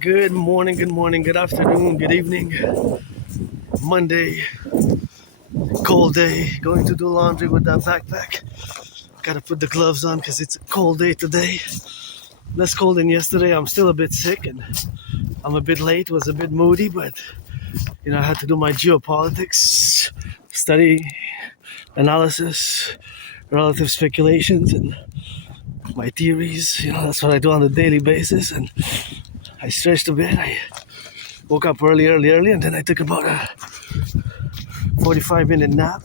Good morning, good afternoon, good evening. Monday, cold day, going to do laundry with that backpack. Gotta put the gloves on because it's a cold day today. Less cold than yesterday. I'm still a bit sick and I'm a bit late, was a bit moody, but I had to do my geopolitics study, analysis, relative speculations, and my theories. That's what I do on a daily basis. And I stretched a bit. I woke up early, and then I took about a 45-minute nap.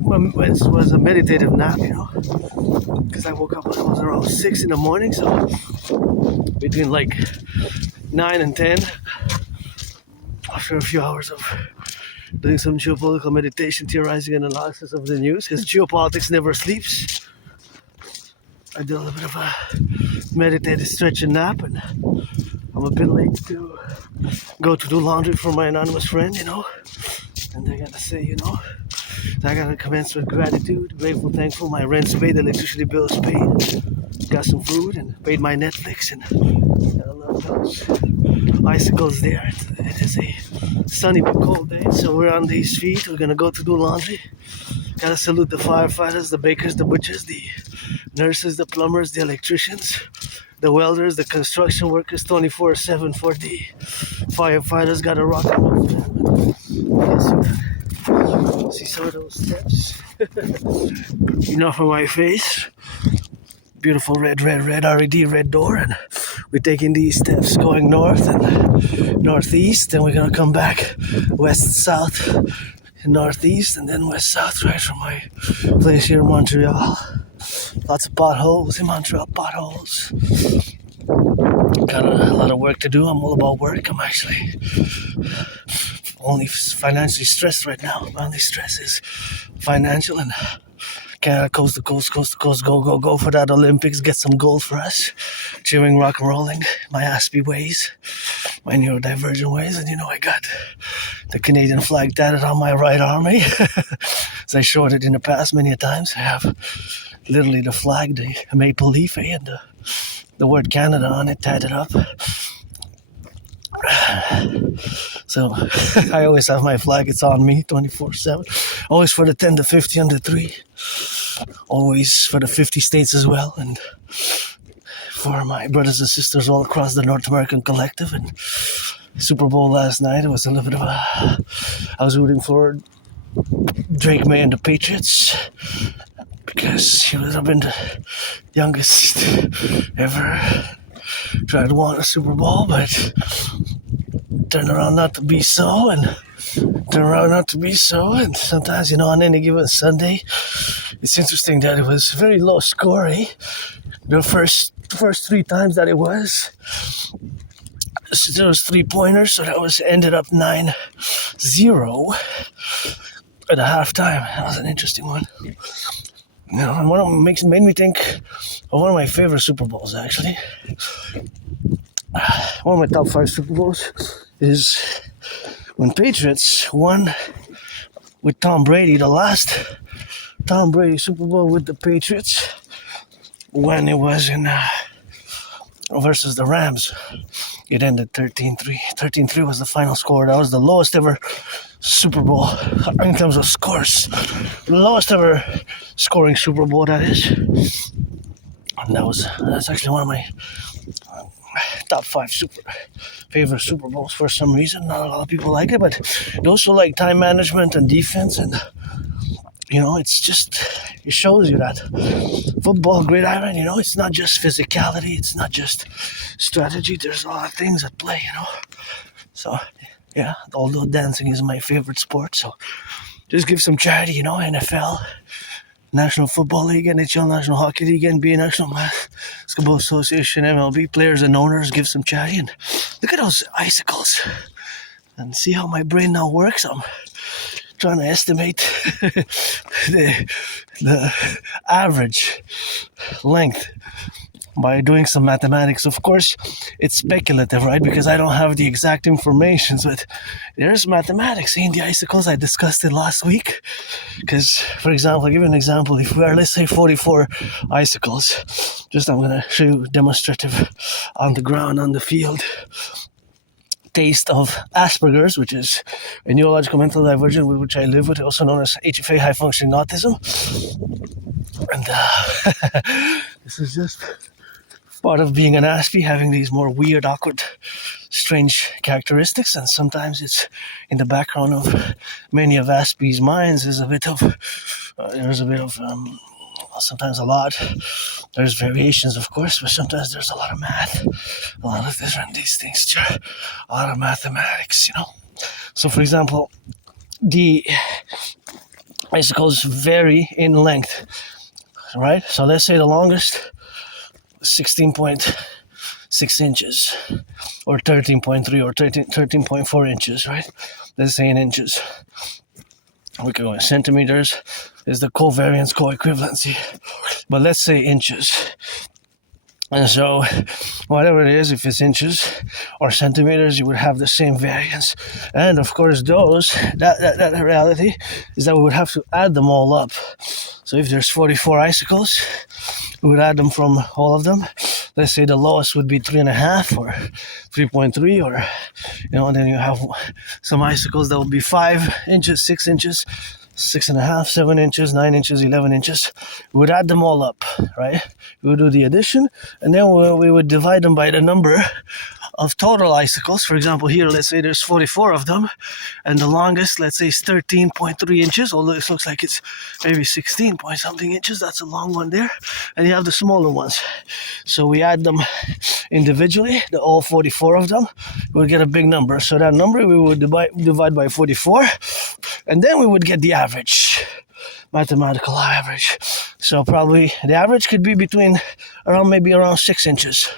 Well, it was a meditative nap, because I woke up when it was around 6 in the morning. So between like 9 and 10, after a few hours of doing some geopolitical meditation, theorizing, and analysis of the news, because geopolitics never sleeps. I did a little bit of a meditative stretch and nap, and I'm a bit late to go to do laundry for my anonymous friend, And I gotta say, I gotta commence with gratitude, grateful, thankful. My rent's paid, electricity bill's paid, got some food, and paid my Netflix, and I love those icicles there. It is a sunny but cold day, so we're on these feet. We're gonna go to do laundry. Gotta salute the firefighters, the bakers, the butchers, the nurses, the plumbers, the electricians, the welders, the construction workers, 24/7 for the firefighters. Gotta rock and roll. See some of those steps. Enough of my face. Beautiful red RED red door, and we're taking these steps going north and northeast, and we're gonna come back west, south, and northeast, and then west, south, right from my place here in Montreal. Lots of potholes in Montreal, potholes. Got a lot of work to do. I'm all about work. I'm actually only financially stressed right now. My only stress is financial, and Canada coast to coast, go for that Olympics, get some gold for us. Cheering, rock and rolling, my Aspie ways, my neurodivergent ways, and I got the Canadian flag tatted on my right arm, as I showed it in the past many times. I have literally the flag, the maple leaf, and the word Canada on it, tatted up. So I always have my flag, it's on me 24/7. Always for the 10 to 50 under 3. Always for the 50 states as well. And for my brothers and sisters all across the North American Collectif. And Super Bowl last night, it was a little bit of I was rooting for Drake May and the Patriots, because she would have been the youngest ever tried to win a Super Bowl, but turned around not to be so, and sometimes, on any given Sunday, it's interesting that it was very low score, The first 3 times that it was, there was 3-pointers, so that ended up 9-0 at the halftime. That was an interesting one. And one of them made me think of one of my favorite Super Bowls, actually. One of my top 5 Super Bowls is when Patriots won with Tom Brady, the last Tom Brady Super Bowl with the Patriots, when it was in versus the Rams. It ended 13-3. 13-3 was the final score. That was the lowest ever Super Bowl in terms of scores. The lowest ever scoring Super Bowl, that is. And that's actually one of my top 5 favorite Super Bowls for some reason. Not a lot of people like it, but those who like time management and defense, and it shows you that football, gridiron, it's not just physicality, it's not just strategy. There's a lot of things at play, So, yeah, although dancing is my favorite sport, so just give some charity, NFL, National Football League, NHL, National Hockey League, NBA, National Basketball Association, MLB, players and owners, give some charity. And look at those icicles and see how my brain now works. I'm trying to estimate the average length by doing some mathematics. Of course, it's speculative, right? Because I don't have the exact information, but there's mathematics in the icicles. I discussed it last week. Because, for example, I'll give you an example. If we are, let's say, 44 icicles, I'm going to show you demonstrative on the ground, on the field. Taste of Asperger's, which is a neurological mental diversion with which I live with, also known as HFA, high functioning autism. And this is just part of being an Aspie, having these more weird, awkward, strange characteristics. And sometimes it's in the background of many of Aspie's minds. There's a bit of sometimes a lot. There's variations, of course, but sometimes there's a lot of math, a lot of these things, a lot of mathematics, So, for example, the icicles vary in length, right? So let's say the longest, 16.6 inches, or 13.3 or 13.4 inches, right? Let's say in inches. We could go in centimeters, is the covariance, co-equivalency. But let's say inches. And so, whatever it is, if it's inches or centimeters, you would have the same variance. And of course, that reality is that we would have to add them all up. So if there's 44 icicles, we would add them from all of them. Let's say the lowest would be 3.5 or 3.3, or and then you have some icicles that would be 5 inches, 6 inches, 6.5, 7 inches, 9 inches, 11 inches. We would add them all up, right? We would do the addition, and then we would divide them by the number of total icicles. For example, here, let's say there's 44 of them, and the longest, let's say, is 13.3 inches, although it looks like it's maybe 16 point something inches. That's a long one there. And you have the smaller ones. So we add them individually, all 44 of them. We'll get a big number. So that number we would divide by 44, and then we would get the average, mathematical average. So probably the average could be around 6 inches,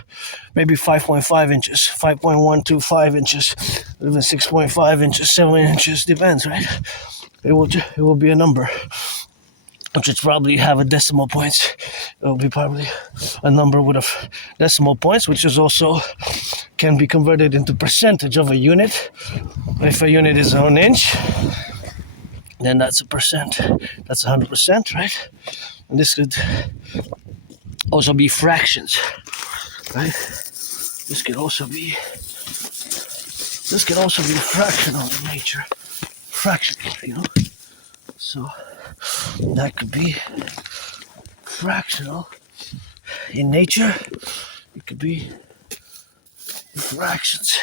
maybe 5.5 inches, 5.125 inches, even 6.5 inches, 7 inches, depends, right? It will be a number, which would probably have a decimal points. It will be probably a number with a decimal points, which is also can be converted into percentage of a unit. If a unit is 1 inch, then that's a percent. That's 100%, right? And this could also be fractions, right? This could also be fractional in nature. Fractional, So that could be fractional in nature. It could be fractions.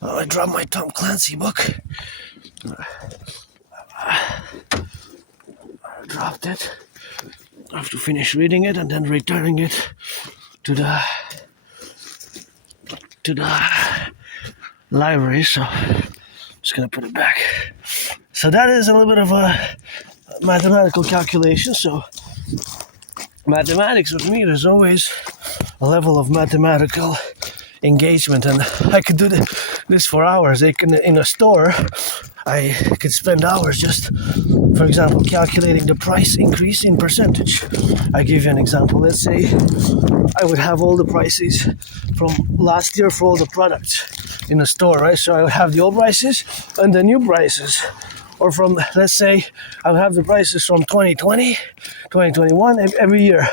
Oh, I dropped my Tom Clancy book. I dropped it. I have to finish reading it and then returning it to the library. So I'm just gonna put it back. So that is a little bit of a mathematical calculation. So mathematics with me, there's always a level of mathematical engagement, and I could do this for hours. In a store, I could spend hours just, for example, calculating the price increase in percentage. I give you an example. Let's say I would have all the prices from last year for all the products in the store, right? So I would have the old prices and the new prices. Or from, let's say, I would have the prices from 2020, 2021, every year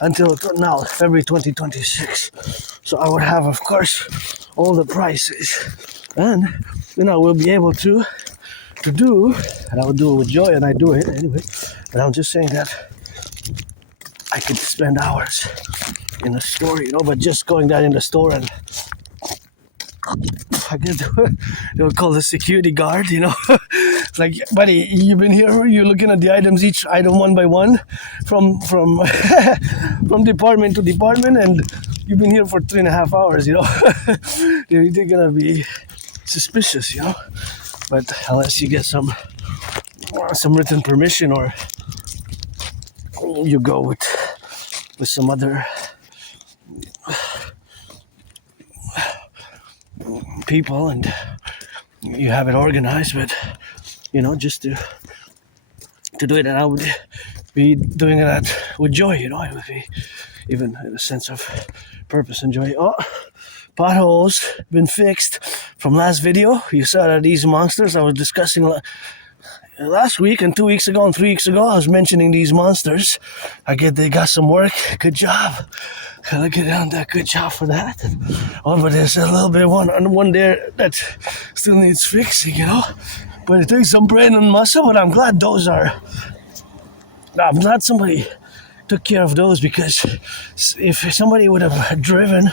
until now, February 2026. So I would have, of course, all the prices. And then I will be able to do, and I will do it with joy, and I do it anyway. But I'm just saying that I could spend hours in the store, but just going down in the store and they would call the security guard, It's like, buddy, you've been here, you're looking at the items, each item one by one, from from department to department, and you've been here for 3.5 hours, They're gonna be suspicious, But unless you get some written permission, or you go with some other people and you have it organized, but just to do it, and I would be doing that with joy, I would be even in a sense of purpose and joy. Oh, potholes been fixed from last video. You saw that these monsters I was discussing last week and 2 weeks ago and 3 weeks ago. I was mentioning these monsters. They got some work. Good job. Look at that. Good job for that. But there's a little bit one there that still needs fixing, But it takes some brain and muscle. But I'm glad I'm glad somebody took care of those, because if somebody would have driven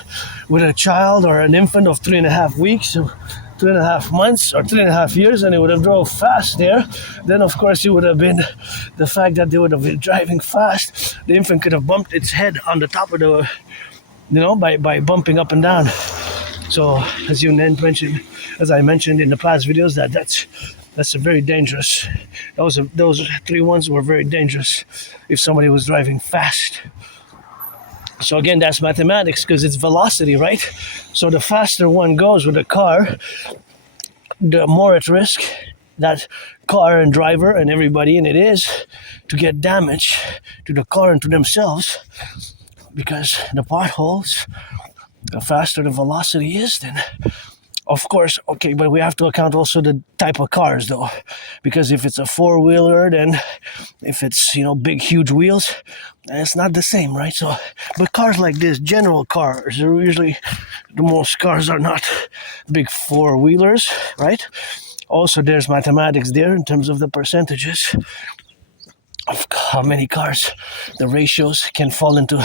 with a child or an infant of 3.5 weeks, 2.5 months or 3.5 years, and they would have drove fast there, then of course it would have been the fact that they would have been driving fast. The infant could have bumped its head on the top of the, by bumping up and down. So as I mentioned in the past videos, that's a very dangerous. Those 3 ones were very dangerous if somebody was driving fast. So again, that's mathematics, because it's velocity, right? So the faster one goes with a car, the more at risk that car and driver and everybody in it is to get damage to the car and to themselves, because the potholes, the faster the velocity is, then of course, okay, but we have to account also the type of cars, though, because if it's a four-wheeler, then if it's, big, huge wheels, it's not the same, right? So, but cars like this, general cars, are usually, the most cars are not big four-wheelers, right? Also, there's mathematics there in terms of the percentages of how many cars, the ratios can fall into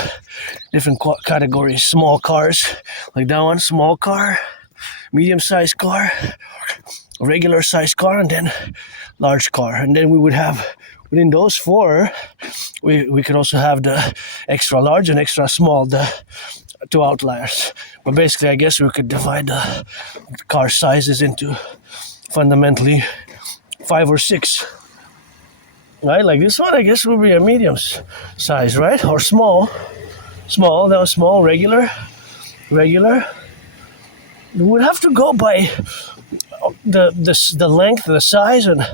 different categories. Small cars, like that one, small car, medium-sized car, regular-sized car, and then large car. And then we would have, within those four, we could also have the extra large and extra small, the two outliers. But basically, I guess we could divide the car sizes into fundamentally 5 or 6. Right? Like this one, I guess, would be a medium size, right? Or small, that was small, regular. We would have to go by the length, the size, and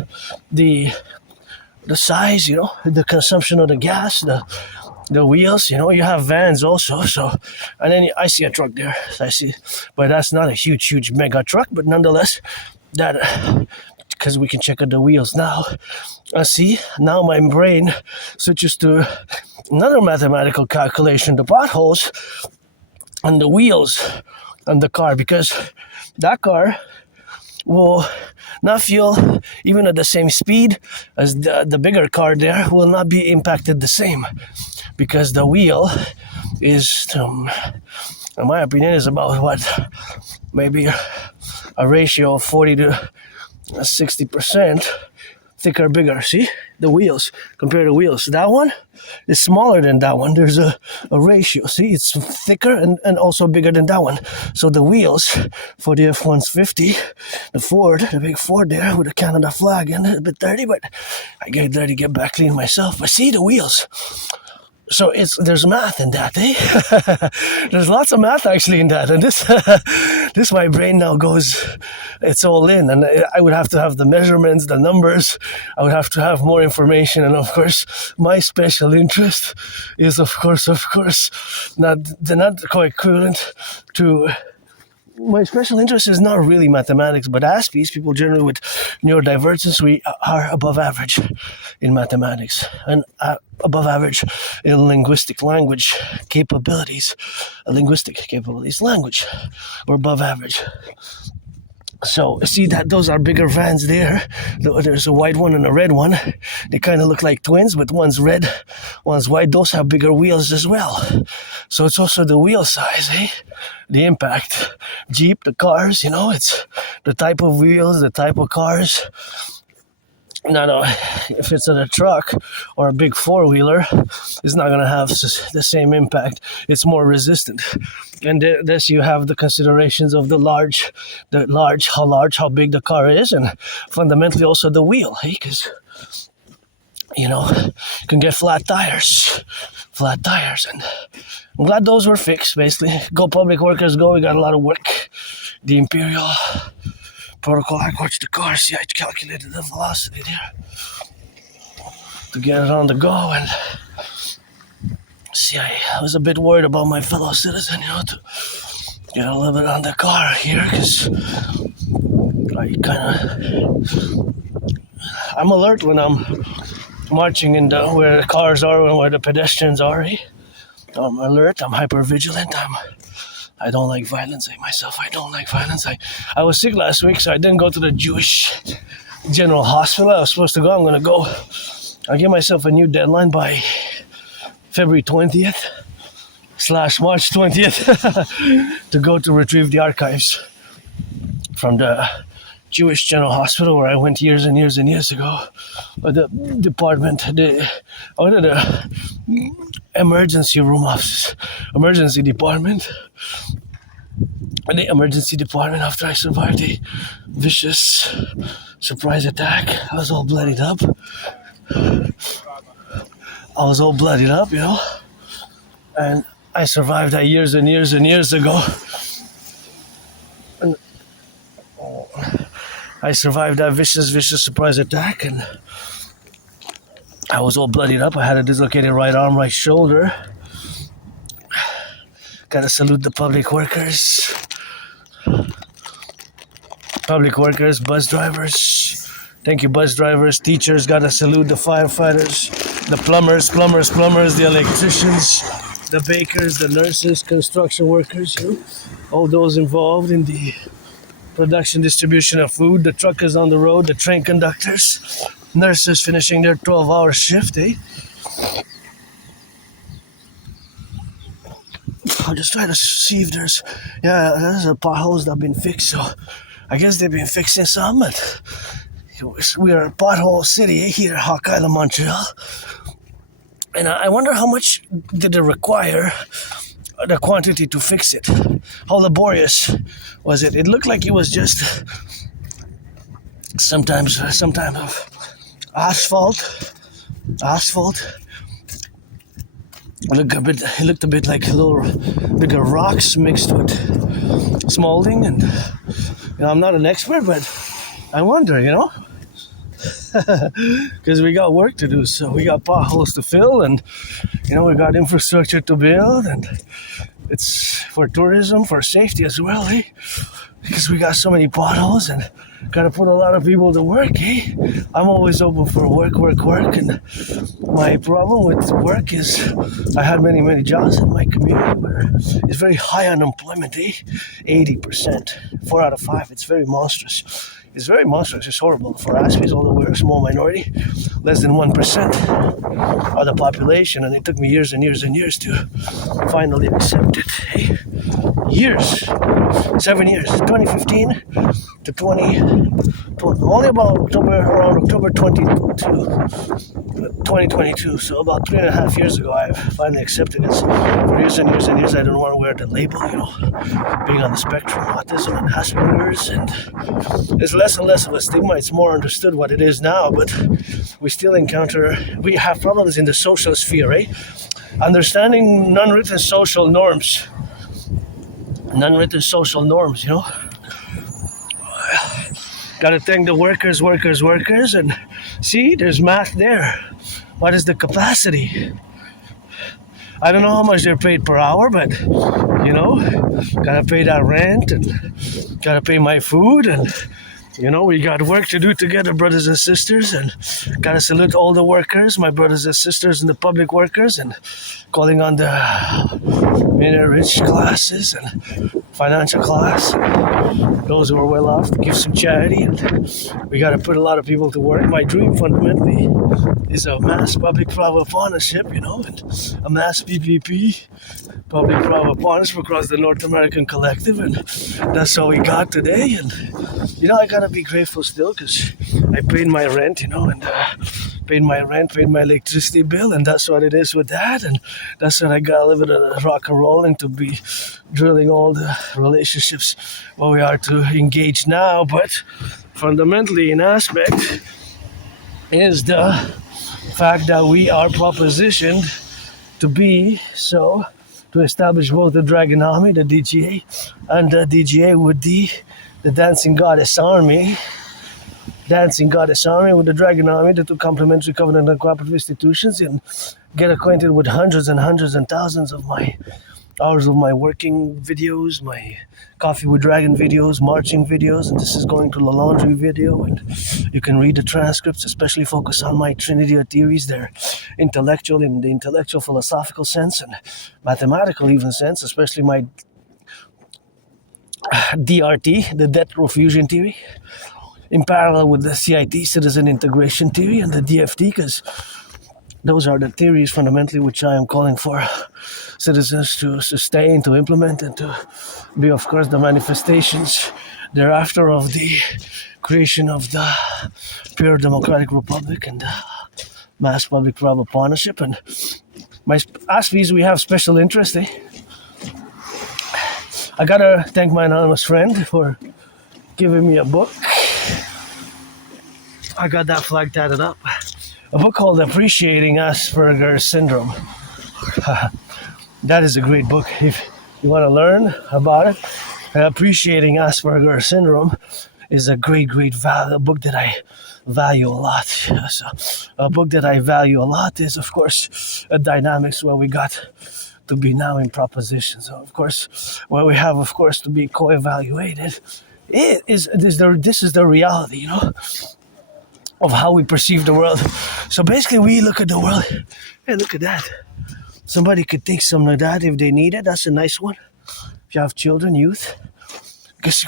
the size, the consumption of the gas, the wheels, you have vans also. So, and then I see a truck there. But that's not a huge mega truck, but nonetheless, that, because we can check out the wheels now. See, now my brain switches to another mathematical calculation, the potholes and the wheels on the car, because that car will not feel, even at the same speed as the bigger car there, will not be impacted the same, because the wheel is, in my opinion, is about maybe a ratio of 40 to 60% thicker, bigger. See, the wheels, compare the wheels. That one is smaller than that one. There's a ratio. See, it's thicker and also bigger than that one. So the wheels for the F-150, the big Ford there with the Canada flag, and a bit dirty, but I get dirty, get back clean myself. But see the wheels. So there's math in that, eh? There's lots of math actually in that, and this my brain now goes, it's all in, and I would have to have the measurements, the numbers. I would have to have more information, and of course, my special interest is of course not co-equivalent to. My special interest is not really mathematics, but Aspies, people generally with neurodivergence, we are above average in mathematics and above average in linguistic language capabilities. Language. We're above average. So see that those are bigger vans there. There's a white one and a red one. They kind of look like twins, but one's red, one's white. Those have bigger wheels as well. So it's also the wheel size, eh? The impact. Jeep, the cars, it's the type of wheels, the type of cars. No, if it's a truck or a big four-wheeler, it's not going to have the same impact. It's more resistant. And thus you have the considerations of how big the car is, and fundamentally also the wheel, hey? Because, you can get flat tires. And I'm glad those were fixed, basically. Go public workers, go. We got a lot of work. The Imperial protocol, I watched the car, see, I calculated the velocity there to get it on the go, and See, I was a bit worried about my fellow citizen, to get a little bit on the car here, because I'm alert when I'm marching in where the cars are and where the pedestrians are. I'm alert. I'm hyper vigilant. I don't like violence. I don't like violence. I was sick last week, so I didn't go to the Jewish General Hospital. I was supposed to go. I'm gonna go. I'll give myself a new deadline by February 20th / March 20th to go to retrieve the archives from the Jewish General Hospital where I went years and years and years ago. The department, the emergency room office, emergency department. And the emergency department, after I survived a vicious surprise attack, I was all bloodied up. And I survived that years and years and years ago. And I survived that vicious surprise attack, and I was all bloodied up. I had a dislocated right arm, right shoulder. Gotta salute the public workers, bus drivers. Thank you, bus drivers, teachers. Gotta salute the firefighters, the plumbers, the electricians, the bakers, the nurses, construction workers, all those involved in the production, distribution of food, the truckers on the road, the train conductors, nurses finishing their 12-hour shift, I'll just try to see if there's a potholes that have been fixed, so I guess they've been fixing some, but we are a pothole city here at Hawk Island, Montreal, and I wonder how much did it require, the quantity to fix it. How laborious was it? It looked like it was just some type of asphalt. It looked a bit like a little bit of rocks mixed with smoldering, and I'm not an expert, but I wonder, because we got work to do. So we got potholes to fill, and we got infrastructure to build, and it's for tourism, for safety as well, because we got so many potholes and gotta put a lot of people to work, I'm always open for work, and my problem with work is I had many jobs in my community where it's very high unemployment, 80%, 4 out of 5. It's very monstrous. It's horrible for Aspies, although we're a small minority, less than 1% of the population, and it took me years and years and years to finally accept it. Years, 7 years, 2015 to 20, only about around October 2022, so about 3.5 years ago, I finally accepted it. For years and years and years, I didn't want to wear the label, being on the spectrum, autism and Asperger's, and there's less and less of a stigma. It's more understood what it is now, but we have problems in the social sphere, Understanding non-written social norms, Gotta thank the workers, and see, there's math there. What is the capacity? I don't know how much they're paid per hour, but, gotta pay that rent, and gotta pay my food, and, we got work to do together, brothers and sisters, and gotta salute all the workers, my brothers and sisters, and the public workers, and calling on the rich classes and financial class, those who are well off, to give some charity, and we gotta put a lot of people to work. My dream fundamentally is a mass public-private partnership, and a mass PPP, public-private partnership across the North American Collectif, and that's all we got today. And I gotta be grateful still, because I paid my rent, and paid my electricity bill, and that's what it is with that, and that's what I got a little bit of rock and rolling to be drilling all the relationships where we are to engage now. But fundamentally, an aspect is the fact that we are propositioned to be so, to establish both the Dragon Army, the DGA, and the DGA with the Dancing Goddess Army, dancing goddess army with the dragon army, the two complementary covenant and cooperative institutions, and get acquainted with hundreds and hundreds and thousands of my hours of my working videos, my coffee with dragon videos, marching videos, and this is going to the laundry video, and you can read the transcripts, especially focus on my Trinity of theories. They're intellectual in the intellectual philosophical sense and mathematical even sense, especially my DRT, the debt row fusion theory, in parallel with the CIT, citizen integration theory, and the DFT, because those are the theories fundamentally which I am calling for citizens to sustain, to implement, and to be, of course, the manifestations thereafter of the creation of the pure democratic republic and the mass public-private partnership. And my Aspies, we have special interest, eh? I gotta thank my anonymous friend for giving me a book. I got that flag tatted up. A book called Appreciating Asperger's Syndrome. That is a great book if you want to learn about it. Appreciating Asperger's Syndrome is a great book that I value a lot. So, a book that I value a lot is, of course, a dynamics where we got to be now in proposition. So, of course, where we have, of course, to be co-evaluated. This is the reality, you know, of how we perceive the world. So basically, we look at the world. Hey, look at that. Somebody could take some of that if they need it. That's a nice one. If you have children, youth, because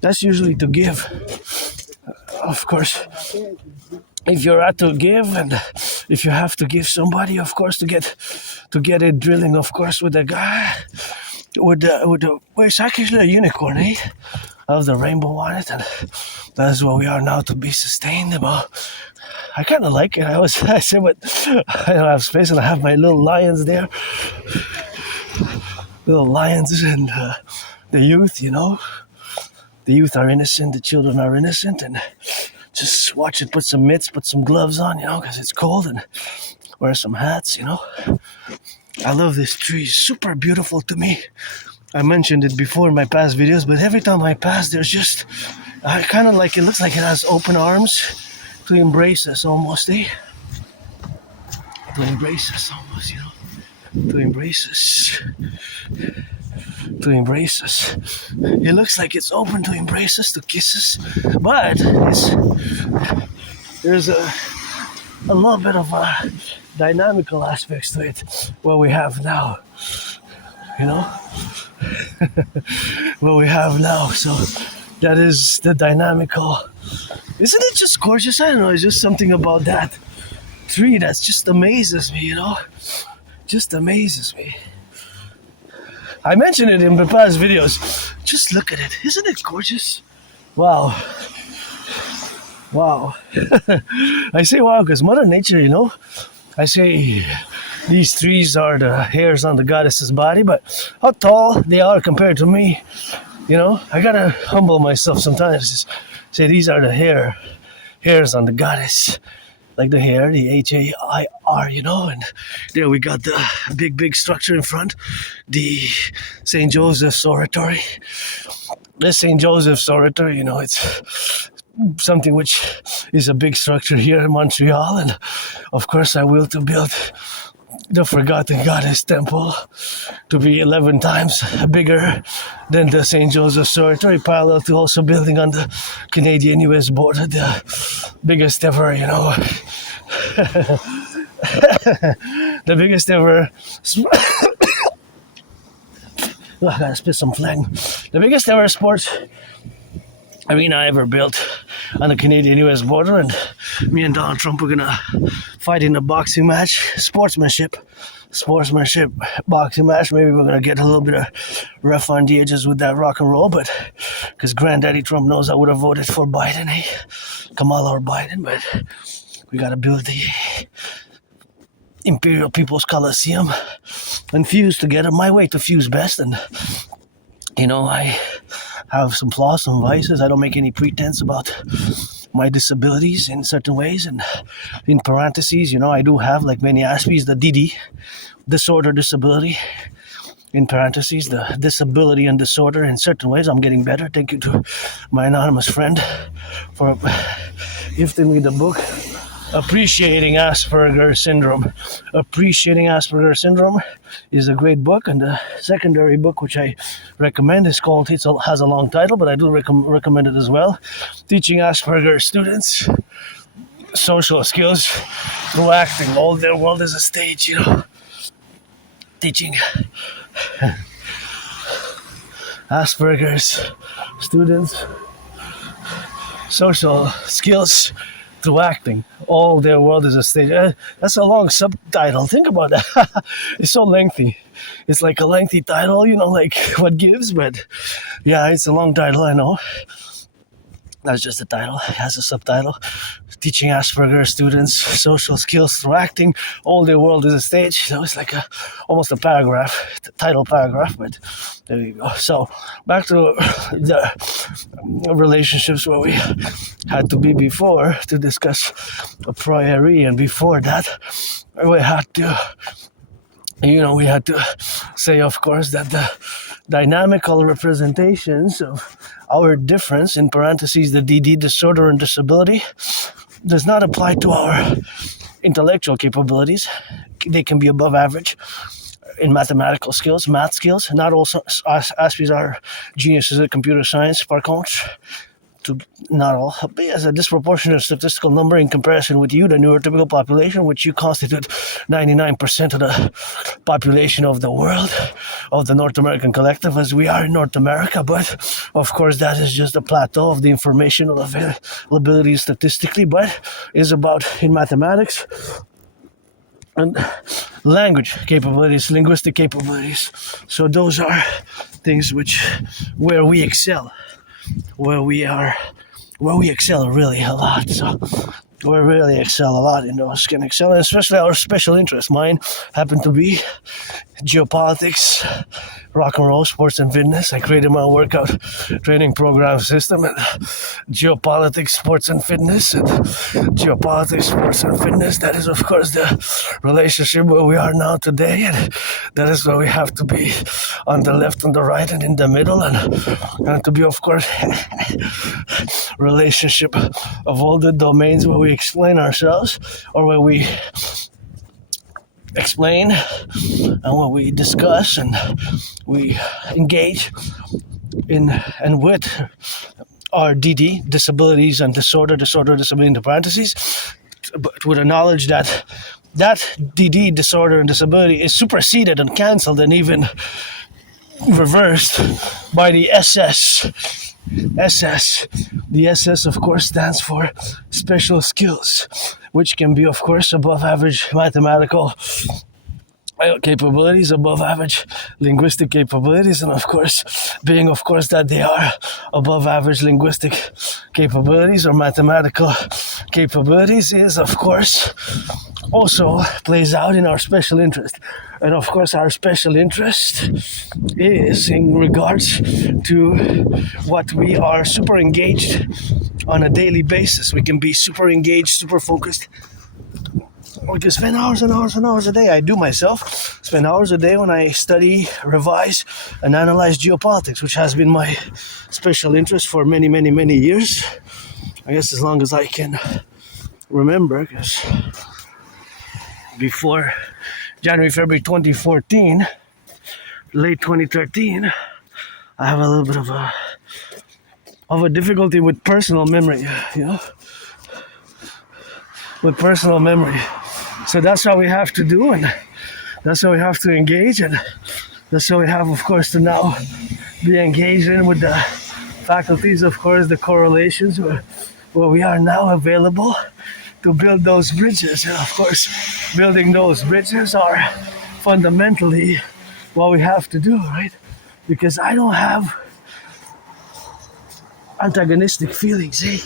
that's usually to give. Of course, if you're out to give, and if you have to give somebody, of course, to get it drilling, of course, with the guy with the well, it's actually a unicorn, eh? Of the rainbow on it, and that's what we are now, to be sustainable. I kind of like it. I say, but I don't have space, and I have my little lions there, little lions, and the youth. You know, the youth are innocent, the children are innocent, and just watch it. Put some mitts, put some gloves on, you know, because it's cold, and wear some hats. You know, I love this tree. Super beautiful to me. I mentioned it before in my past videos, but every time I pass, there's just, I kind of like, it looks like it has open arms to embrace us almost, eh? To embrace us almost, you know? To embrace us. To embrace us. It looks like it's open to embrace us, to kiss us, but there's a little bit of a dynamical aspects to it, what we have now, you know? What we have now, so that is the dynamical. Isn't it just gorgeous? I don't know, it's just something about that tree that just amazes me, you know? Just amazes me. I mentioned it in the past videos. Just look at it. Isn't it gorgeous? Wow. Wow. I say wow because Mother Nature, you know, I say these trees are the hairs on the goddess's body, but how tall they are compared to me, you know, I gotta humble myself sometimes. Just say these are the hairs on the goddess, like the hair, the HAIR, you know, and there we got the big structure in front, the St. Joseph's Oratory. The St. Joseph's Oratory, you know, it's something which is a big structure here in Montreal, and of course I will to build the Forgotten Goddess Temple to be 11 times bigger than the St. Joseph's Oratory, parallel to also building on the Canadian-US border, the biggest ever, you know, the biggest ever, I gotta spit some phlegm, the biggest ever sports arena ever built on the Canadian-US border, and me and Donald Trump are gonna fight in a boxing match, sportsmanship boxing match. Maybe we're gonna get a little bit of rough on the edges with that rock and roll, but because Granddaddy Trump knows I would have voted for Biden, eh? Kamala or Biden, but we gotta build the Imperial People's Coliseum and fuse together. My way to fuse best, and you know, I have some flaws, some vices. I don't make any pretense about my disabilities in certain ways, and in parentheses, you know, I do have, like many Aspies, the dedie, disorder disability. in parentheses, the disability and disorder in certain ways. I'm getting better. Thank you to my anonymous friend for gifting me the book Appreciating Asperger's Syndrome. Appreciating Asperger's Syndrome is a great book, and the secondary book which I recommend is called, it has a long title, but I do recommend it as well, Teaching Asperger's Students Social Skills Through Acting. All their world is a stage, teaching Asperger's students social skills through acting. All their world is a stage. That's a long subtitle. Think about that. It's so lengthy. It's like a lengthy title, like what gives, but yeah, it's a long title, I know. That's just the title. It has a subtitle. Teaching Asperger's students social skills through acting. All their world is a stage. So it's like almost a paragraph, the title paragraph, but there you go. So back to the relationships where we had to be before to discuss a Privee, and before that we had to say, of course, that the dynamical representations of our difference, in parentheses, the DD, disorder and disability, does not apply to our intellectual capabilities. They can be above average in mathematical skills, math skills. Not all Aspies are geniuses at computer science, par contre. Not all, but as a disproportionate statistical number in comparison with you, the neurotypical population, which you constitute 99% of the population of the world, of the North American collective, as we are in North America. But of course, that is just a plateau of the informational availability statistically, but is about in mathematics and language capabilities, linguistic capabilities. So those are things where we excel. Where we excel really a lot. So we really excel a lot in those, can excel, and especially our special interests. Mine happen to be geopolitics, rock and roll, sports and fitness. I created my workout training program system, and geopolitics, sports and fitness, and geopolitics, sports and fitness. That is, of course, the relationship where we are now today, and that is where we have to be, on the left, on the right, and in the middle, and to be, of course, relationship of all the domains where we explain ourselves, or where we explain and when we discuss and we engage in and with our DD, disabilities and disability into parentheses, but with a knowledge that DD, disorder and disability, is superseded and cancelled and even reversed by the SS. The SS, of course, stands for special skills, which can be, of course, above average mathematical capabilities, above average linguistic capabilities, and of course, being, of course, that they are above average linguistic capabilities or mathematical capabilities, is, of course, also plays out in our special interest. And of course, our special interest is in regards to what we are super engaged on a daily basis. We can be super engaged, super focused. We can spend hours and hours and hours a day. I do myself spend hours a day when I study, revise, and analyze geopolitics, which has been my special interest for many, many, many years. I guess as long as I can remember, because before January, February 2014, late 2013, I have a little bit of a difficulty with personal memory, with personal memory. So that's how we have to do, and that's how we have to engage, and that's how we have, of course, to now be engaged in with the faculties, of course, the correlations where we are now available to build those bridges. And of course, building those bridges are fundamentally what we have to do, right? Because I don't have antagonistic feelings, eh?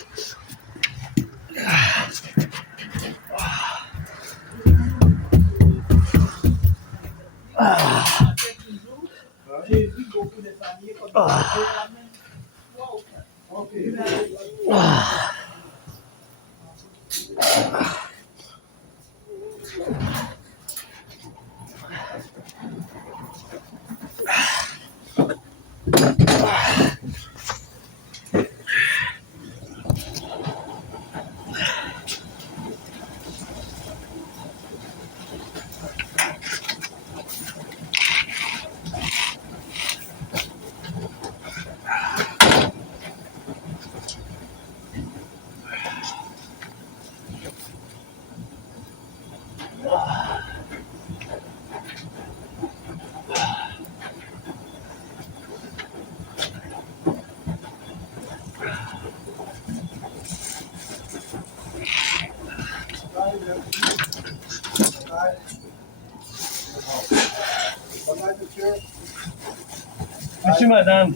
madame.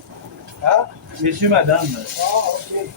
Hein? Monsieur, madame. Ah, ok.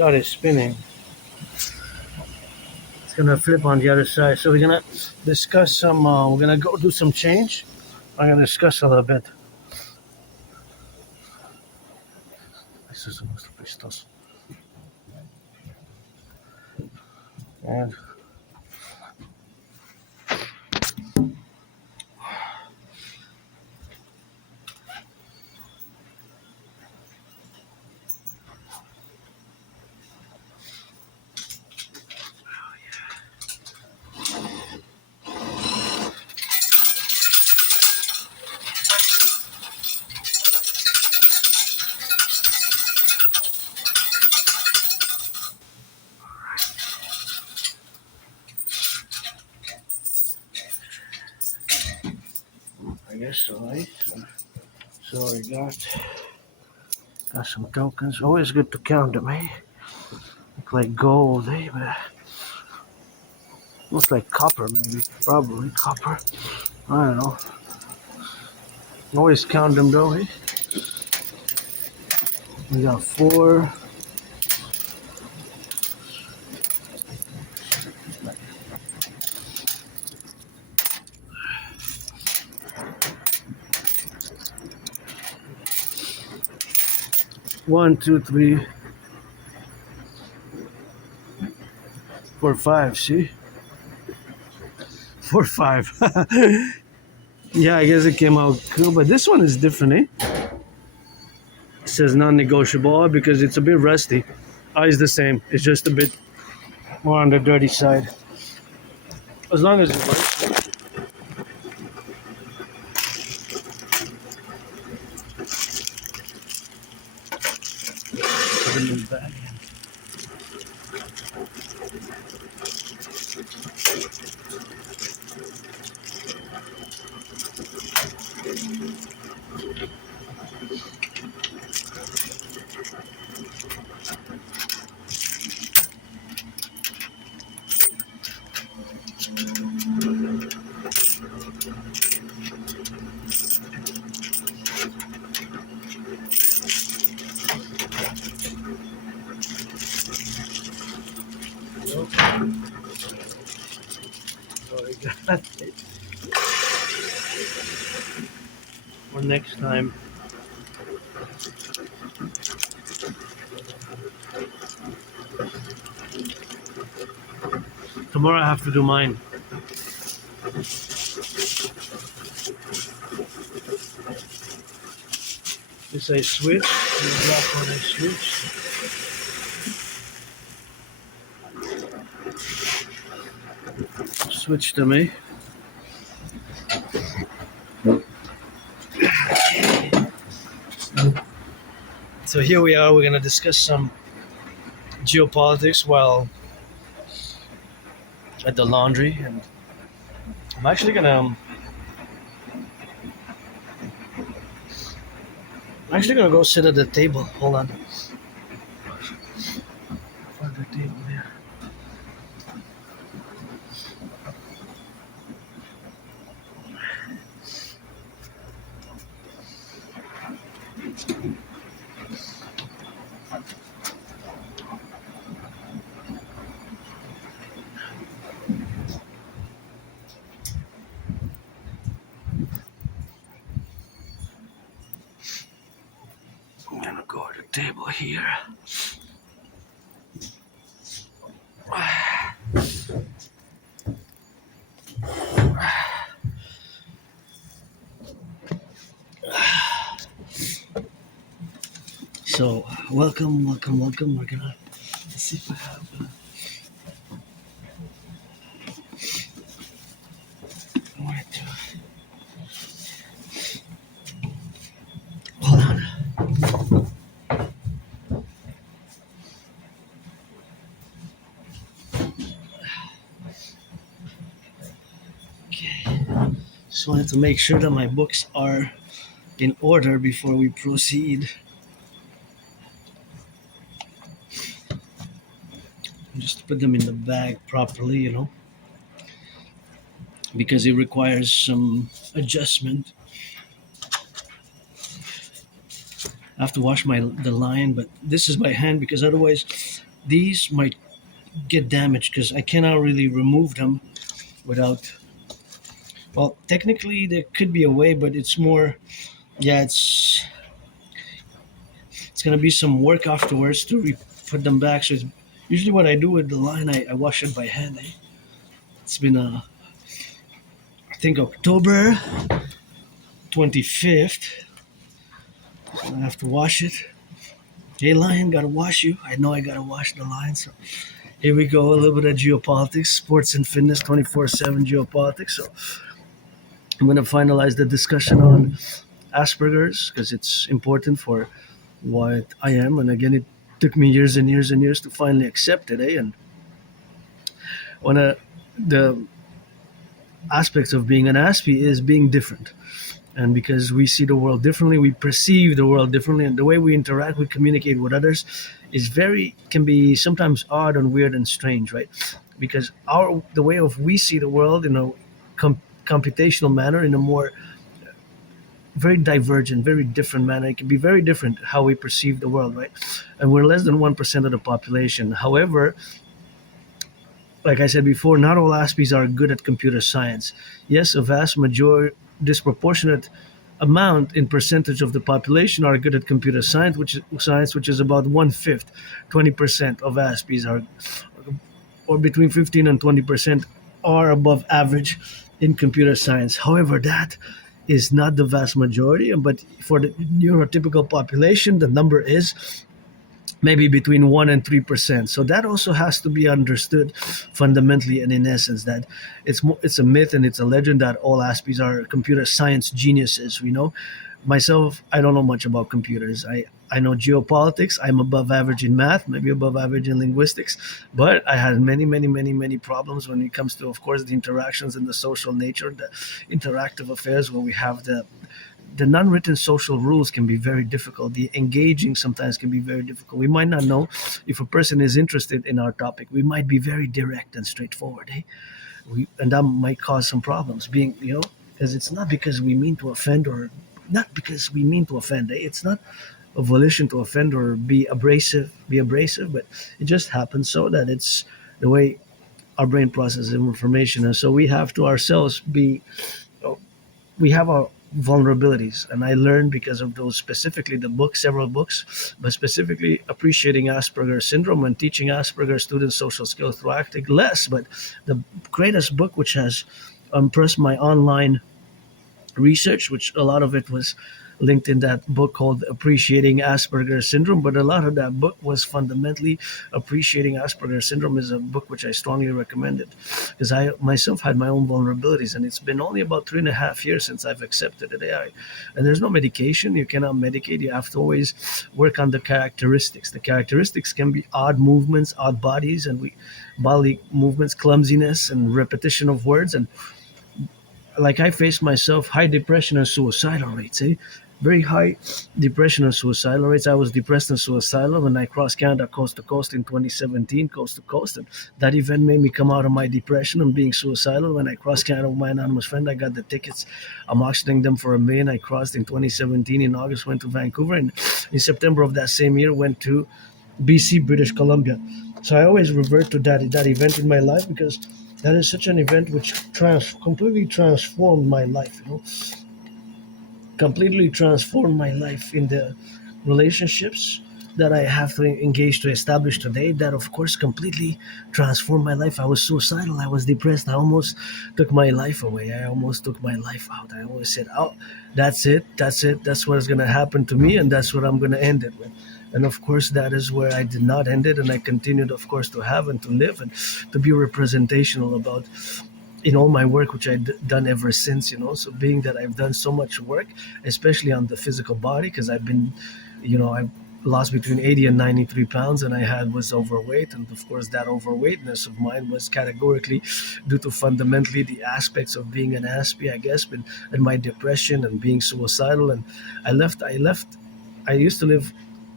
started spinning. It's gonna flip on the other side. So we're gonna discuss some. We're gonna go do some change. I'm gonna discuss a little bit. This is nuestro Christos. And I guess so, right? So we got some tokens. Always good to count them, eh? Look like gold, eh? But looks like copper, maybe. Probably copper. I don't know. Always count them though, eh? We got 4. One, two, 3, 4, 5. See, 4, 5. Yeah, I guess it came out cool, but this one is different, eh? It says non-negotiable because it's a bit rusty. It's the same. It's just a bit more on the dirty side. As long as it works. Put it in the bag. For next time. Tomorrow I have to do mine. This I switch. The black one I switch. Switch to me. So here we are. We're gonna discuss some geopolitics while at the laundry, and I'm actually gonna go sit at the table. Hold on. Find the table there. I'm gonna go to the table here. So, welcome. We're gonna see if I have. Where to? Hold on. Okay. Just wanted to make sure that my books are in order before we proceed. Just put them in the bag properly, you know, because it requires some adjustment. I have to wash the line, but this is by hand because otherwise these might get damaged because I cannot really remove them without. Well, technically there could be a way, but it's more. Yeah, it's gonna be some work afterwards to put them back. So it's usually what I do with the line. I wash it by hand. Eh? It's been I think October 25th. I have to wash it. Hey lion, gotta wash you. I know I gotta wash the line. So here we go. A little bit of geopolitics, sports and fitness, 24/7 geopolitics. So I'm gonna finalize the discussion on Asperger's because it's important for what I am. And again, it took me years and years and years to finally accept it. Eh? And one of the aspects of being an Aspie is being different. And because we see the world differently, we perceive the world differently, and the way we interact, we communicate with others is very can be sometimes odd and weird and strange, right? Because our the way of we see the world in a computational manner, in a more very divergent, very different manner. It can be very different how we perceive the world, right? And we're less than 1% of the population. However, like I said before, not all Aspies are good at computer science. Yes, a vast majority, disproportionate amount in percentage of the population are good at computer science, which is about 1/5, 20% of Aspies are, or between 15 and 20% are above average in computer science. However, that is not the vast majority, but for the neurotypical population, the number is maybe between 1 and 3%. So that also has to be understood fundamentally and in essence that it's a myth and it's a legend that all Aspies are computer science geniuses. We know myself, I don't know much about computers. I know geopolitics. I'm above average in math, maybe above average in linguistics, but I had many problems when it comes to, of course, the interactions and the social nature, the interactive affairs where we have the non-written social rules can be very difficult. The engaging sometimes can be very difficult. We might not know if a person is interested in our topic. We might be very direct and straightforward, eh? And that might cause some problems. Being, because it's not because we mean to offend or not because we mean to offend. Eh? It's not a volition to offend or be abrasive, but it just happens so that it's the way our brain processes information, and so we have to ourselves be we have our vulnerabilities, and I learned because of those, specifically the book, several books, but specifically appreciating Asperger's syndrome and teaching Asperger's students social skills through acting less. But the greatest book which has impressed my online research, which a lot of it was linked in that book called Appreciating Asperger's Syndrome. But a lot of that book was fundamentally Appreciating Asperger's Syndrome is a book which I strongly recommended because I myself had my own vulnerabilities, and it's been only about 3.5 years since I've accepted it. And there's no medication. You cannot medicate. You have to always work on the characteristics. The characteristics can be odd movements, odd bodies, and bodily movements, clumsiness, and repetition of words. And like I faced myself, high depression and suicidal rates, very high depression and suicidal rates. I was depressed and suicidal when I crossed Canada coast to coast in 2017, coast to coast, and that event made me come out of my depression and being suicidal. When I crossed Canada with my anonymous friend, I got the tickets. I'm auctioning them for $1 million. I crossed in 2017 in August, went to Vancouver, and in September of that same year went to BC, British Columbia. So I always revert to that event in my life because that is such an event which completely transformed my life. Completely transformed my life in the relationships that I have to engage to establish today. That, of course, completely transformed my life. I was suicidal. I was depressed. I almost took my life away. I almost took my life out. I always said, "Oh, that's it. That's it. That's what's going to happen to me, and that's what I'm going to end it with." And of course, that is where I did not end it, and I continued, of course, to have and to live and to be representational about in all my work, which I've done ever since, So being that I've done so much work, especially on the physical body, because I've been, I've lost between 80 and 93 pounds, and was overweight. And of course, that overweightness of mine was categorically due to fundamentally the aspects of being an Aspie, I guess, and my depression and being suicidal. And I used to live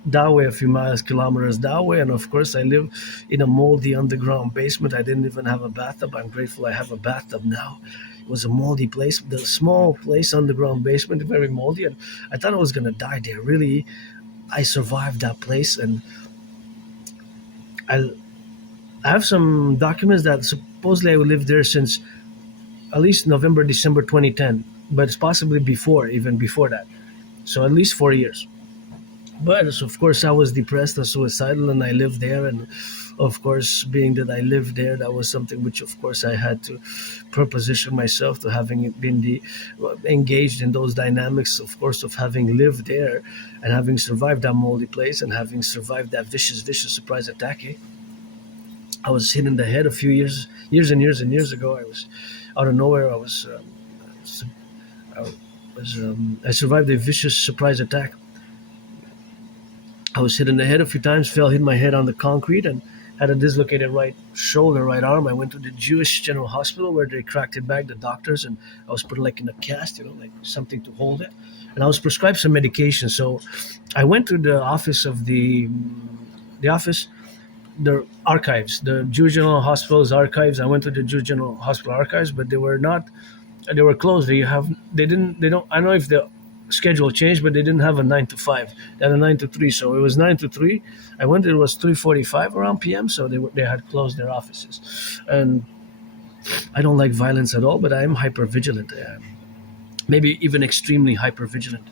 that way, a few kilometers that way, and of course I live in a moldy underground basement. I didn't even have a bathtub. I'm grateful I have a bathtub now. It was a moldy place, the small place, underground basement, very moldy, and I thought I was gonna die there. Really, I survived that place, and I I have some documents that supposedly I lived there since at least November, December 2010, but it's possibly before, even before that. So at least 4 years. But of course, I was depressed and suicidal, and I lived there. And of course, being that I lived there, that was something which, of course, I had to proposition myself to having been engaged in those dynamics, of course, of having lived there and having survived that moldy place and having survived that vicious surprise attack. I was hit in the head a few years ago. I was out of nowhere. I survived a vicious surprise attack. I was hit in the head a few times, hit my head on the concrete, and had a dislocated right shoulder, right arm. I went to the Jewish General Hospital where they cracked it back, the doctors, and I was put like in a cast, like something to hold it. And I was prescribed some medication. So I went to the office of the office, the archives, the Jewish General Hospital's archives. I went to the Jewish General Hospital archives, but they were closed. They don't, I don't know if the schedule changed, but they didn't have a 9 to 5. They had a 9 to 3. So it was 9 to 3. I went, it was 3:45 around PM. So they had closed their offices. And I don't like violence at all, but I am hyper vigilant. Maybe even extremely hyper vigilant,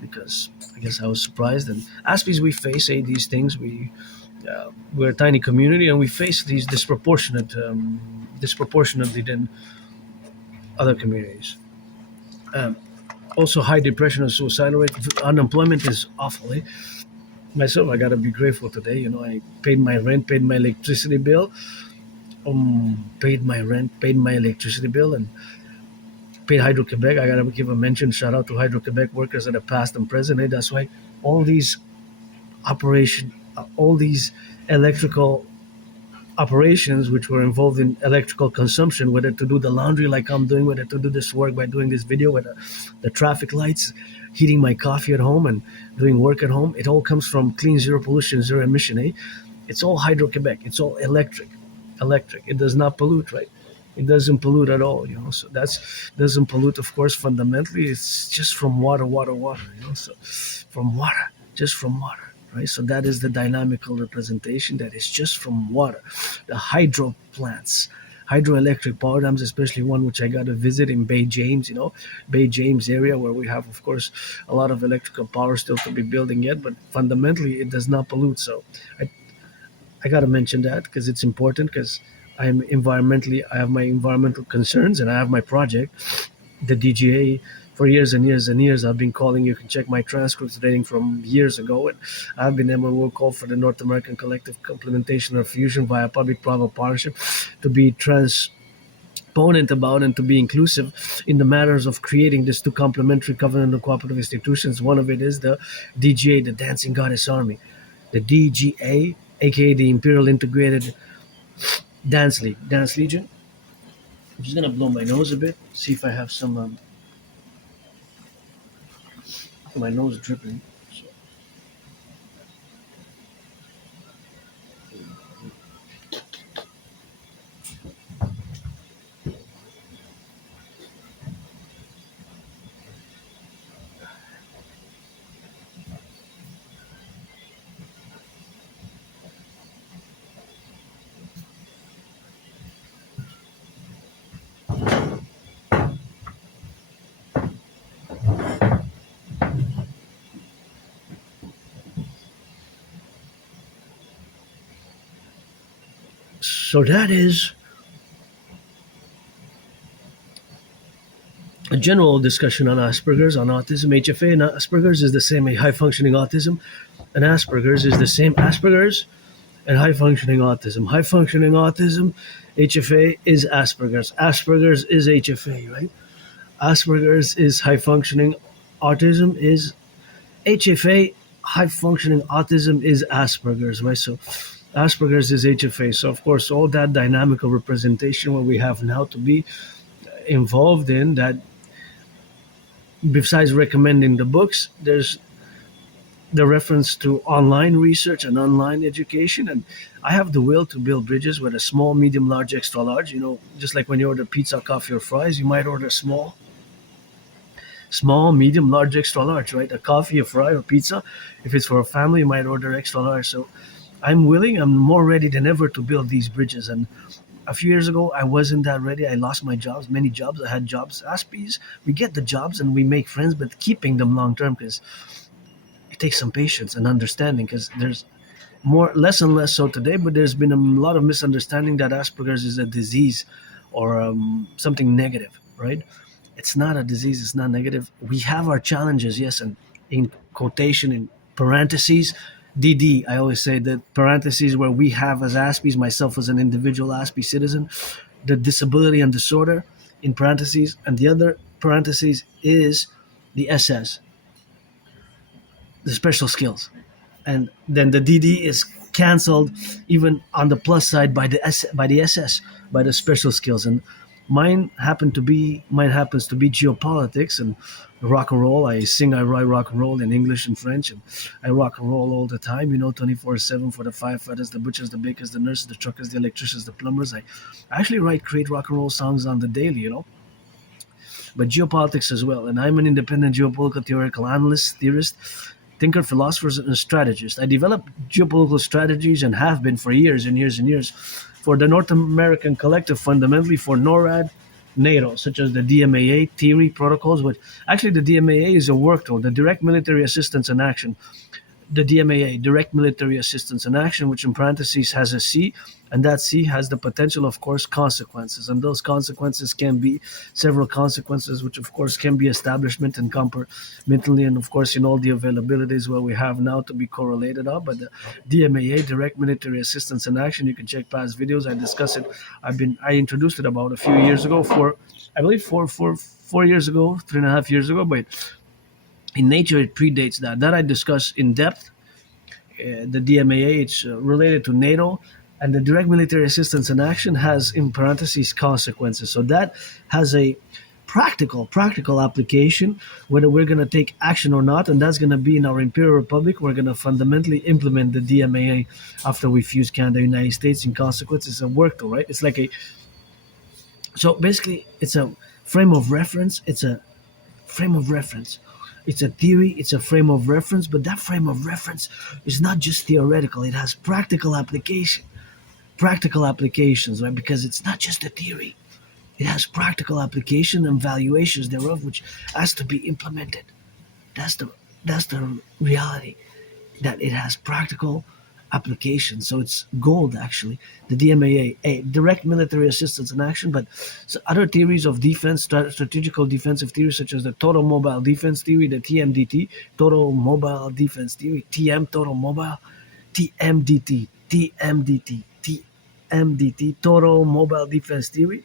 because I guess I was surprised. And Aspies, we face these things. We're a tiny community, and we face these disproportionately than other communities. Um, Also, high depression and suicidal rate. Unemployment is awful. Myself, I gotta be grateful today. I paid my rent, paid my electricity bill, paid my rent, paid my electricity bill, and paid Hydro Quebec. I gotta give a mention, shout out to Hydro Quebec workers that are past and present. That's why all these all these electrical operations which were involved in electrical consumption, whether to do the laundry like I'm doing, whether to do this work by doing this video, whether the traffic lights, heating my coffee at home and doing work at home, it all comes from clean, zero pollution, zero emission. It's all Hydro Quebec. It's all electric. It does not pollute, right? It doesn't pollute at all, so that's doesn't pollute, of course. Fundamentally, it's just from water, so from water, just from water, right? So that is the dynamical representation, that is just from water. The hydro plants, hydroelectric power dams, especially one which I got to visit in Bay James, Bay James area, where we have, of course, a lot of electrical power still to be building yet, but fundamentally it does not pollute. So I got to mention that because it's important, because I have my environmental concerns, and I have my project, the DGA. For years and years and years, I've been calling. You can check my transcripts dating from years ago, and I've been NWO call for the North American Collective Complementation or Fusion via public-private partnership to be transponent about and to be inclusive in the matters of creating these two complementary covenant and cooperative institutions. One of it is the DGA, the Dancing Goddess Army, the DGA, aka the Imperial Integrated Dance Legion. I'm just gonna blow my nose a bit, see if I have some my nose dripping. So, so that is a general discussion on Asperger's, on autism. HFA and Asperger's is the same. High functioning autism and Asperger's is the same. Asperger's and high functioning autism. High functioning autism, HFA is Asperger's. Asperger's is HFA, right? Asperger's is high functioning. Autism is HFA. High functioning autism is Asperger's, right? So Asperger's is HFA. So of course, all that dynamical representation what we have now to be involved in that, besides recommending the books, there's the reference to online research and online education. And I have the will to build bridges with a small, medium, large, extra large. Just like when you order pizza, coffee, or fries, you might order small, medium, large, extra large, right? A coffee, a fry, or pizza. If it's for a family, you might order extra large. So I'm willing. I'm more ready than ever to build these bridges. And a few years ago, I wasn't that ready. I lost my jobs, many jobs. I had jobs. Aspies, we get the jobs and we make friends, but keeping them long term, because it takes some patience and understanding. Because there's more, less and less so today, but there's been a lot of misunderstanding that Asperger's is a disease or something negative, right? It's not a disease. It's not negative. We have our challenges, yes, and in quotation, in parentheses, DD. I always say that parentheses where we have as Aspies, myself as an individual Aspie citizen, the disability and disorder in parentheses, and the other parentheses is the SS, the special skills, and then the DD is canceled even on the plus side by the SS, by the special skills. And mine happens to be geopolitics and rock and roll. I sing, I write rock and roll in English and French, and I rock and roll all the time, 24/7, for the firefighters, the butchers, the bakers, the nurses, the truckers, the electricians, the plumbers. I actually create rock and roll songs on the daily. But geopolitics as well. And I'm an independent geopolitical theoretical analyst, theorist, thinker, philosopher, and strategist. I develop geopolitical strategies and have been for years and years and years for the North American Collective, fundamentally for NORAD, NATO, such as the DMAA theory protocols, which actually the DMAA is a work tool, the direct military assistance and action, the DMAA, Direct Military Assistance and Action, which in parentheses has a C, and that C has the potential, of course, consequences. And those consequences can be several consequences, which, of course, can be establishment and mentally, and, of course, in all the availabilities where we have now to be correlated up. But the DMAA, Direct Military Assistance and Action, you can check past videos. I discuss it. I introduced it about a few years ago, I believe 4 years ago, 3.5 years ago, but in nature it predates that I discuss in depth. The DMAA, it's related to NATO, and the direct military assistance and action has in parentheses consequences. So that has a practical application, whether we're going to take action or not, and that's going to be in our Imperial Republic. We're going to fundamentally implement the DMAA after we fuse Canada, United States. In consequence, it's a work tool, right? It's like so basically it's a frame of reference. It's a frame of reference. It's a theory, it's a frame of reference, but that frame of reference is not just theoretical. It has practical applications, right? Because it's not just a theory. It has practical application and valuations thereof, which has to be implemented. That's the reality, that it has practical application. So it's gold, actually. The DMAA, direct military assistance and action, but other theories of defense, strategical defensive theories, such as the total mobile defense theory, the TMDT, total mobile defense theory, total mobile, TMDT, total mobile defense theory.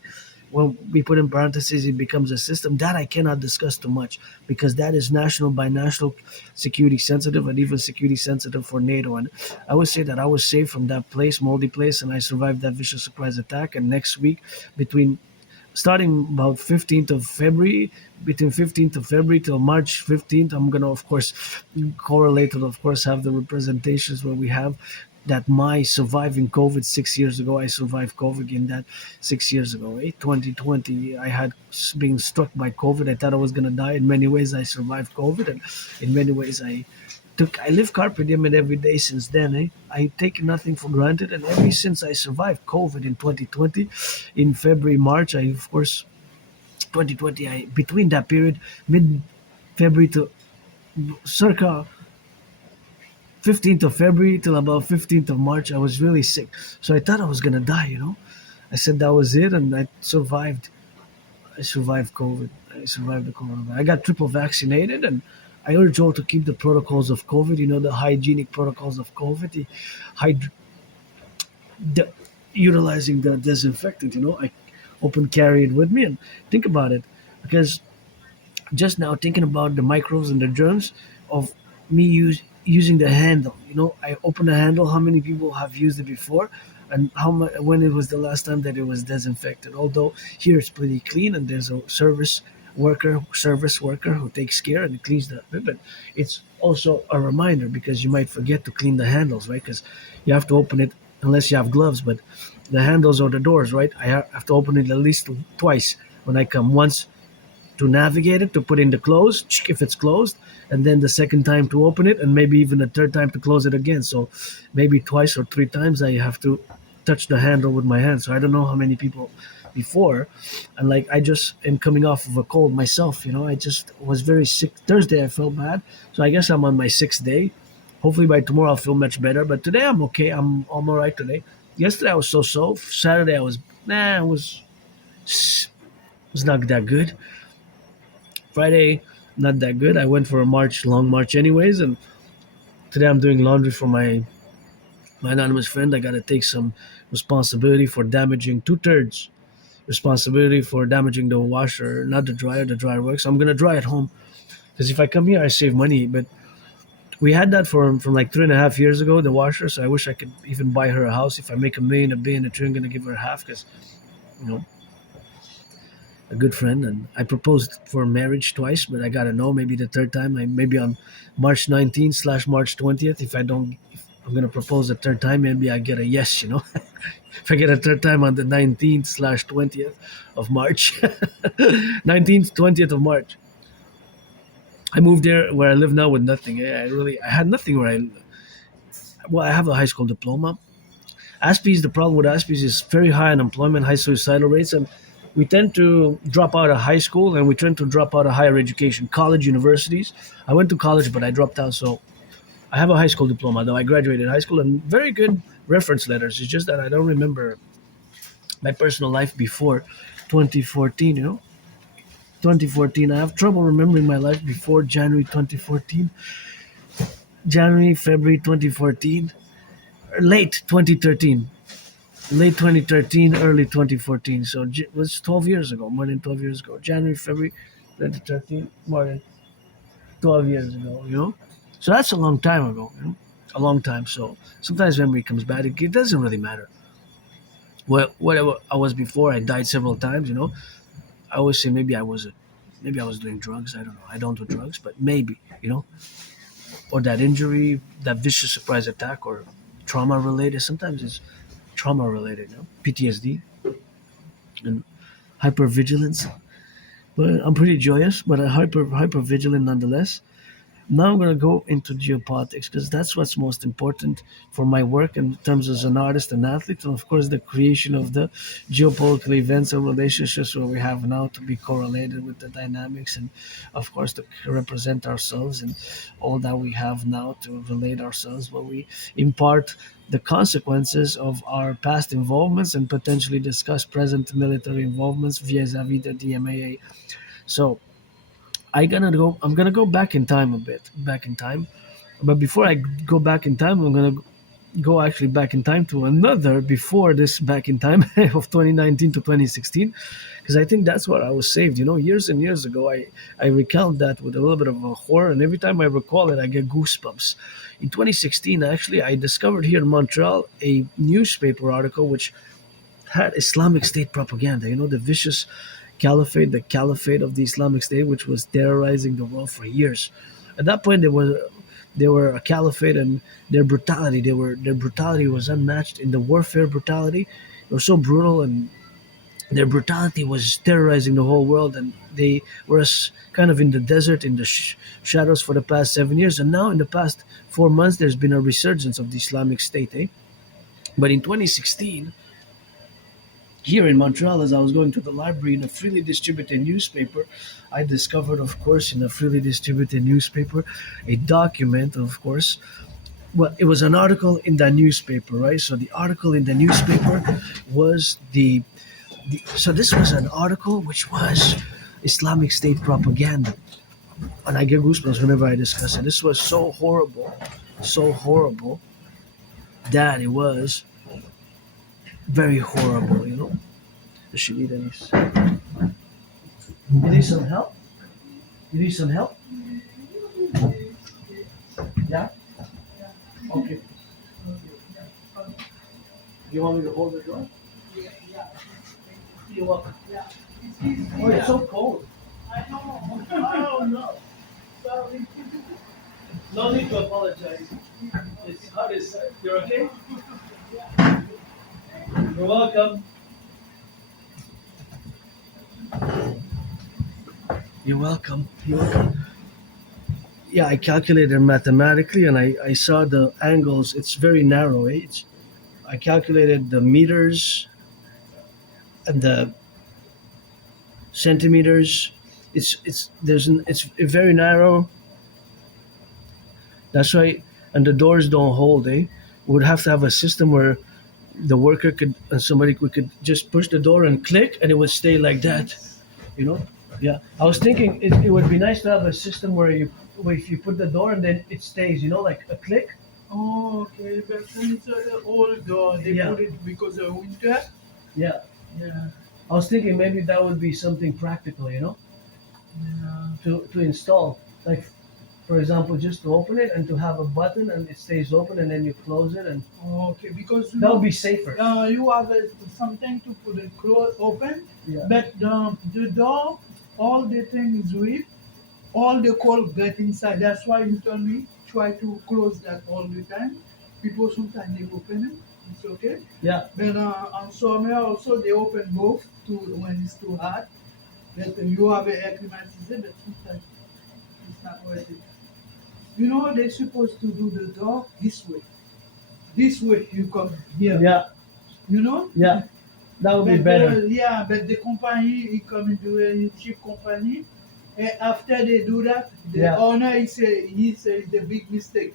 When we put in parentheses, it becomes a system that I cannot discuss too much, because that is national by national security sensitive, and even security sensitive for NATO. And I would say that I was saved from that moldy place, and I survived that vicious surprise attack. And next week, starting about 15th of February, between 15th of February till March 15th, I'm going to, of course, correlate and, of course, have the representations where we have that my surviving COVID 6 years ago. I survived COVID in that 6 years ago. 2020, I had been struck by COVID. I thought I was going to die. In many ways, I survived COVID. And in many ways, I live carpe diem every day since then. I take nothing for granted. And ever since I survived COVID in 2020, in February, March, 2020, between that period, mid-February to circa 15th of February till about 15th of March, I was really sick. So I thought I was going to die. I said that was it, and I survived. I survived COVID. I survived the coronavirus. I got triple vaccinated, and I urge all to keep the protocols of COVID, the hygienic protocols of COVID, utilizing the disinfectant. I open carry it with me, and think about it, because just now thinking about the microbes and the germs of me using the handle. I open the handle. How many people have used it before, and when it was the last time that it was disinfected? Although here it's pretty clean, and there's a service worker who takes care and cleans the but it's also a reminder, because you might forget to clean the handles, right? Because you have to open it unless you have gloves, but the handles or the doors, right? I have to open it at least twice when I come. Once to navigate it, to put in the close if it's closed, and then the second time to open it, and maybe even a third time to close it again. So maybe twice or three times I have to touch the handle with my hand. So I don't know how many people before. And like I just am coming off of a cold myself, I just was very sick. Thursday I felt bad. So I guess I'm on my sixth day. Hopefully by tomorrow I'll feel much better. But today I'm okay. I'm all right today. Yesterday I was so. Saturday I was it was not that good. Friday, not that good. I went for a long march anyways, and today I'm doing laundry for my anonymous friend. I gotta take some responsibility for damaging 2/3 responsibility for damaging the washer, not the dryer. The dryer works. I'm gonna dry at home because if I come here, I save money. But we had that from like 3.5 years ago, the washer. So I wish I could even buy her a house. If I make a million a day in a tree, I'm gonna give her half because you know a good friend, and I proposed for marriage twice, but I gotta know maybe the third time. Maybe on March 19th slash March 20th. If I'm gonna propose a third time, maybe I get a yes. If I get a third time on the 19th slash 20th of March, 19th 20th of March. I moved there where I live now with nothing. I had nothing where I. Well, I have a high school diploma. Aspie's the problem with Aspie's is very high unemployment, high suicidal rates, and we tend to drop out of high school and we tend to drop out of higher education, college, universities. I went to college, but I dropped out. So I have a high school diploma, though I graduated high school and very good reference letters. It's just that I don't remember my personal life before 2014. 2014. I have trouble remembering my life before January 2014, January, February 2014, or late 2013. Late 2013, early 2014. So it was 12 years ago, more than 12 years ago. January, February 2013, more than 12 years ago. So that's a long time ago. A long time. So sometimes memory comes back. It doesn't really matter. Whatever I was before, I died several times. I always say maybe I was doing drugs. I don't know. I don't do drugs, but maybe. Or that injury, that vicious surprise attack, or trauma related. Sometimes it's trauma related. PTSD and hypervigilance. But I'm pretty joyous, but I hyper vigilant nonetheless. Now I'm gonna go into geopolitics because that's what's most important for my work in terms as an artist and athlete, and of course the creation of the geopolitical events and relationships where we have now to be correlated with the dynamics, and of course to represent ourselves and all that we have now to relate ourselves, where we impart the consequences of our past involvements and potentially discuss present military involvements vis-a-vis the DMAA. So I'm gonna go back in time a bit, back in time. But before I go back in time, I'm gonna go actually back in time to another before this back in time of 2019 to 2016, because I think that's where I was saved. Years and years ago, I recount that with a little bit of a horror, and every time I recall it, I get goosebumps. In 2016, actually, I discovered here in Montreal a newspaper article which had Islamic State propaganda. The vicious the caliphate of the Islamic State, which was terrorizing the world for years. At that point, they were a caliphate, and their brutality was unmatched in the warfare brutality. They were so brutal, and their brutality was terrorizing the whole world. And they were kind of in the desert, in the shadows for the past 7 years. And now, in the past 4 months, there's been a resurgence of the Islamic State. But in 2016, here in Montreal, as I was going to the library in a freely distributed newspaper, I discovered, of course, in a freely distributed newspaper, a document, of course. Well, it was an article in that newspaper, right? So the article in the newspaper was so this was an article which was Islamic State propaganda. And I get goosebumps whenever I discuss it. This was so horrible that it was very horrible. Does she need any? You need some help? You need some help? Yeah? Okay. You want me to hold the door? You're welcome. Oh, it's so cold. I know. Sorry. No need to apologize. It's hot inside. You're okay? You're welcome. You're welcome. You're welcome. Yeah, I calculated mathematically, and I saw the angles. It's very narrow. I calculated the meters and the centimeters. It's very narrow. That's why, and the doors don't hold. We would have to have a system where the worker could and somebody we could just push the door and click, and it would stay like that. You know? Yeah. I was thinking it would be nice to have a system where if you put the door and then it stays. Like a click. Oh, okay. But it's old door. They Yeah. put it because of winter. Yeah. Yeah. I was thinking maybe that would be something practical. Yeah. To install. Like, for example, just to open it and to have a button and it stays open and then you close it and Oh, okay. Because that would be safer. you have something to put it close open, Yeah. but the door, all the thing is weak. All the cold get inside. That's why you told me try to close that all the time. People sometimes they open it. It's okay. Yeah. But on summer also they open both to when it's too hot. But you have a air climatizer, but sometimes it's not worth it. They're supposed to do the door this way. This way you come here. Yeah. You know? Yeah. That would be better. Yeah, but the company, he come into a cheap company. And after they do that, the Yeah. owner he say it's a big mistake.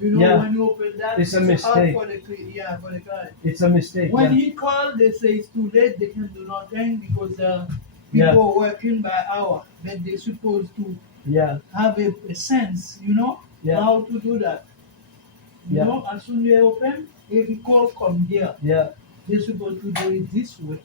Yeah. When you open that, It's a hard mistake. for the client. It's a mistake. When Yeah. he called, they say it's too late. They can do nothing because Yeah. people working by hour. But they're supposed to Yeah. have a sense, Yeah. how to do that. Yeah. As soon as they open, every call come here. Yeah. They're supposed to do it this way.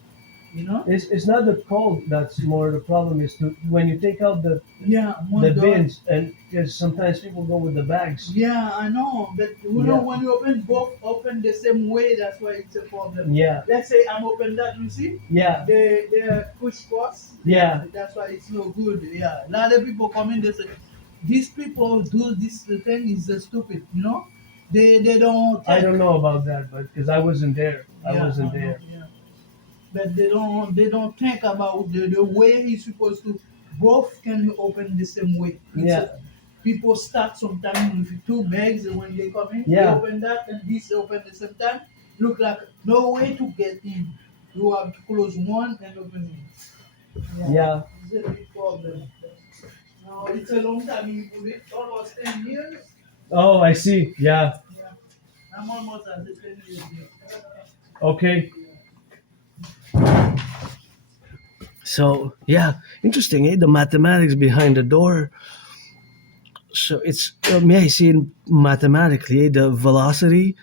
It's not the cold that's more the problem. Is when you take out Yeah, the door. bins and because sometimes people go with the bags. Yeah, I know, but Yeah. when you open both open the same way, that's why it's a problem. Yeah. Let's say I'm open that, you see, Yeah. they push cross. Yeah. That's why it's no good. Yeah, a lot of people come in. They say these people do this thing is stupid. They don't. I don't know about that, but because I wasn't there. I Yeah, wasn't I know, there. yeah. But they don't think about the way he's supposed to. Both can open the same way. Yeah. People start sometimes with two bags and when they come in, they Yeah. open that and this open the same time. Look like no way to get in. You have to close one and open it. Yeah. It's a big problem. Now it's a long time you put it, almost 10 years. Oh, I see. Yeah. Yeah. I'm almost at the 10 years here. Okay. So yeah, interesting. The mathematics behind the door. So it's yeah, I see in mathematically the velocity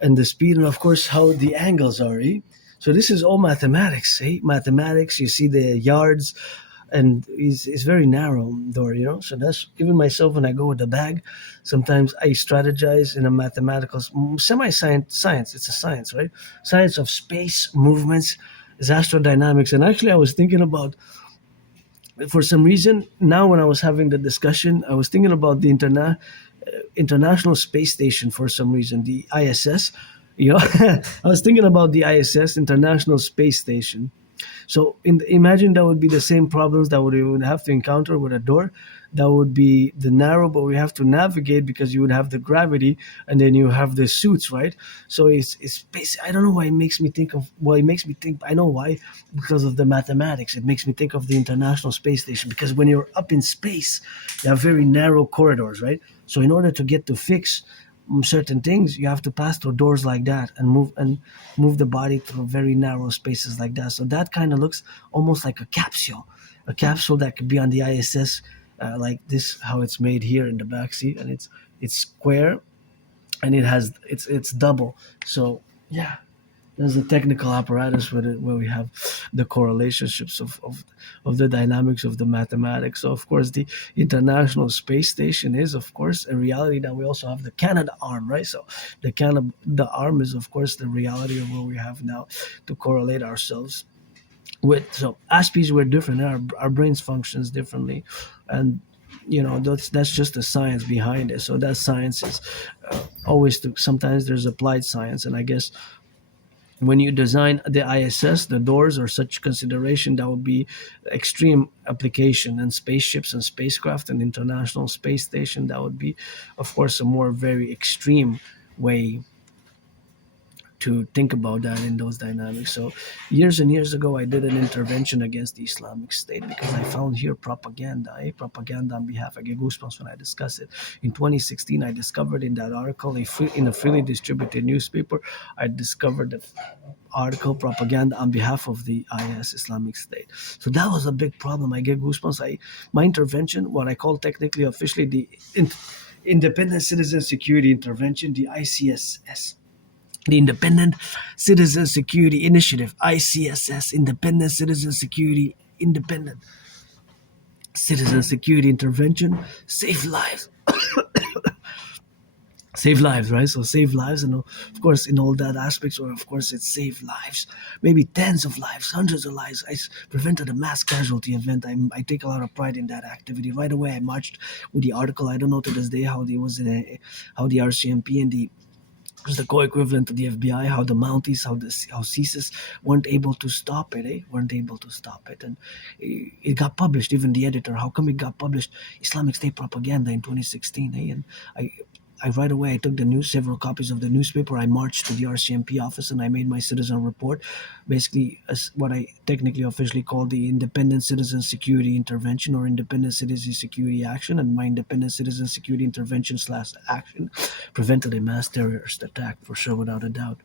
and the speed, and of course how the angles are. So this is all mathematics. Mathematics. You see the yards, and it's very narrow door. So that's even myself when I go with the bag. Sometimes I strategize in a mathematical science. It's a science, right? Science of space movements is astrodynamics. And actually, I was thinking about for some reason now when I was having the discussion, I was thinking about the International Space Station for some reason, the ISS. I was thinking about the ISS, International Space Station. So imagine that would be the same problems that we would have to encounter with a door. That would be the narrow, but we have to navigate because you would have the gravity, and then you have the suits, right? So it's basic. I don't know why it makes me think of. Well, it makes me think. I know why, because of the mathematics. It makes me think of the International Space Station because when you're up in space, you have very narrow corridors, right? So in order to get to fix certain things, you have to pass through doors like that and move the body through very narrow spaces like that. So that kind of looks almost like a capsule that could be on the ISS, like this, how it's made here in the back seat, and it's square, and it's double. So yeah, there's a technical apparatus with it where we have the correlationships of the dynamics of the mathematics. So of course the International Space Station is of course a reality that we also have the Canada arm, right? So the arm is of course the reality of what we have now to correlate ourselves with. So Aspies were different. Our brains functions differently, and that's just the science behind it. So that science is always sometimes there's applied science, and I guess when you design the ISS, the doors or such consideration, that would be extreme application, and spaceships and spacecraft and international space station, that would be, of course, a more very extreme way to think about that in those dynamics. So years and years ago, I did an intervention against the Islamic State because I found here propaganda, propaganda on behalf. I get goosebumps when I discuss it. In 2016, I discovered in that article, in a freely distributed newspaper, I discovered the article propaganda on behalf of the IS, Islamic State. So that was a big problem. I get goosebumps. My intervention, what I call technically officially the Independent Citizen Security Intervention, the ICSS, the Independent Citizen Security Initiative, ICSS, Independent Citizen Security, Independent Citizen Security Intervention, save lives. Save lives, right? So save lives, and of course, in all that aspects, or of course, it saved lives, maybe tens of lives, hundreds of lives. Prevented a mass casualty event. I take a lot of pride in that activity. Right away, I marched with the article. I don't know to this day how there was how the RCMP and the was the co-equivalent to the FBI, how the Mounties, how CSIS weren't able to stop it, weren't able to stop it. And it got published, even the editor. How come it got published? Islamic State propaganda in 2016, And I right away I took several copies of the newspaper. I marched to the RCMP office and I made my citizen report, basically as what I technically officially call the Independent Citizen Security Intervention or Independent Citizen Security Action. And my Independent Citizen Security Intervention / action prevented a mass terrorist attack, for sure, without a doubt.